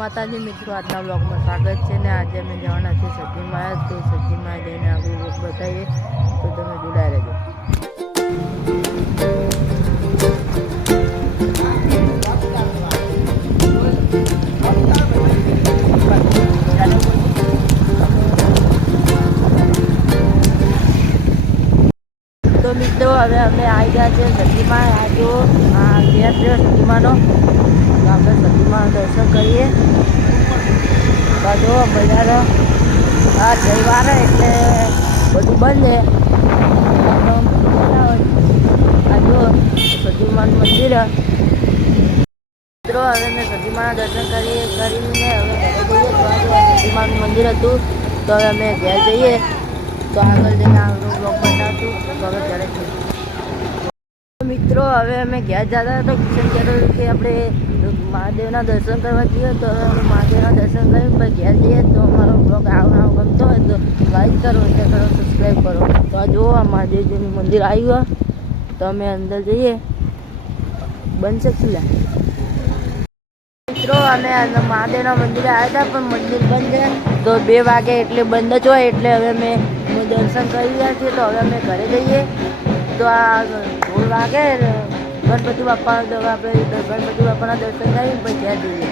માતાજી મિત્રો, આજના બ્લોગમાં સ્વાગત છે ને આજે અમે જવાના છીએ સતીમાં, તો સતીમાં જઈને આપણું બ્લોગ બતાવીએ, તો તમે જોડાઈ રહેજો. તો મિત્રો હવે અમે આવી ગયા છે સતીમાં. આ જો આ ગેસ છે સતીમાનો, તો આપણે સતીમાં દર્શન કરીએ. તો જો બજાર આ રવિવાર એટલે બધું બંધ છે. આ જો સતીમાનું મંદિર. મિત્રો હવે મેં સતીમાના દર્શન કરીને હવે ઘરે જઈએ. તો આજે સતીમાનું મંદિર હતું, તો હવે અમે ઘેર જઈએ. તો આગળ જઈને આપણું બ્લોગ બનાવશું. તો હવે ઘરે જઈએ મિત્રો. હવે અમે ઘેર જતા હતા તો કિશન કહેતો હતો કે આપણે મહાદેવના દર્શન કરવા જઈએ. તો હવે અમે મહાદેવના દર્શન કરીને પછી ઘેર જઈએ. તો અમારો બ્લોગ આવો ગમતો હોય તો લાઈક કરો, શેર કરો, સબસ્ક્રાઈબ કરો. તો આ જુઓ આ મહાદેવજીનું મંદિર આવ્યું. તો અમે અંદર જઈએ. બનશે ખુલ્લા મિત્રો. અમે મહાદેવના મંદિરે આવ્યા હતા પણ મંદિર બંધ છે. તો 2 વાગે એટલે બંધ જ હોય. એટલે હવે અમે દર્શન કરી રહ્યા છીએ. તો હવે અમે ઘરે જઈએ. તો આ 2 વાગે ગણપતિ બાપાના દર્શન કરી પછી ઘેર જઈએ.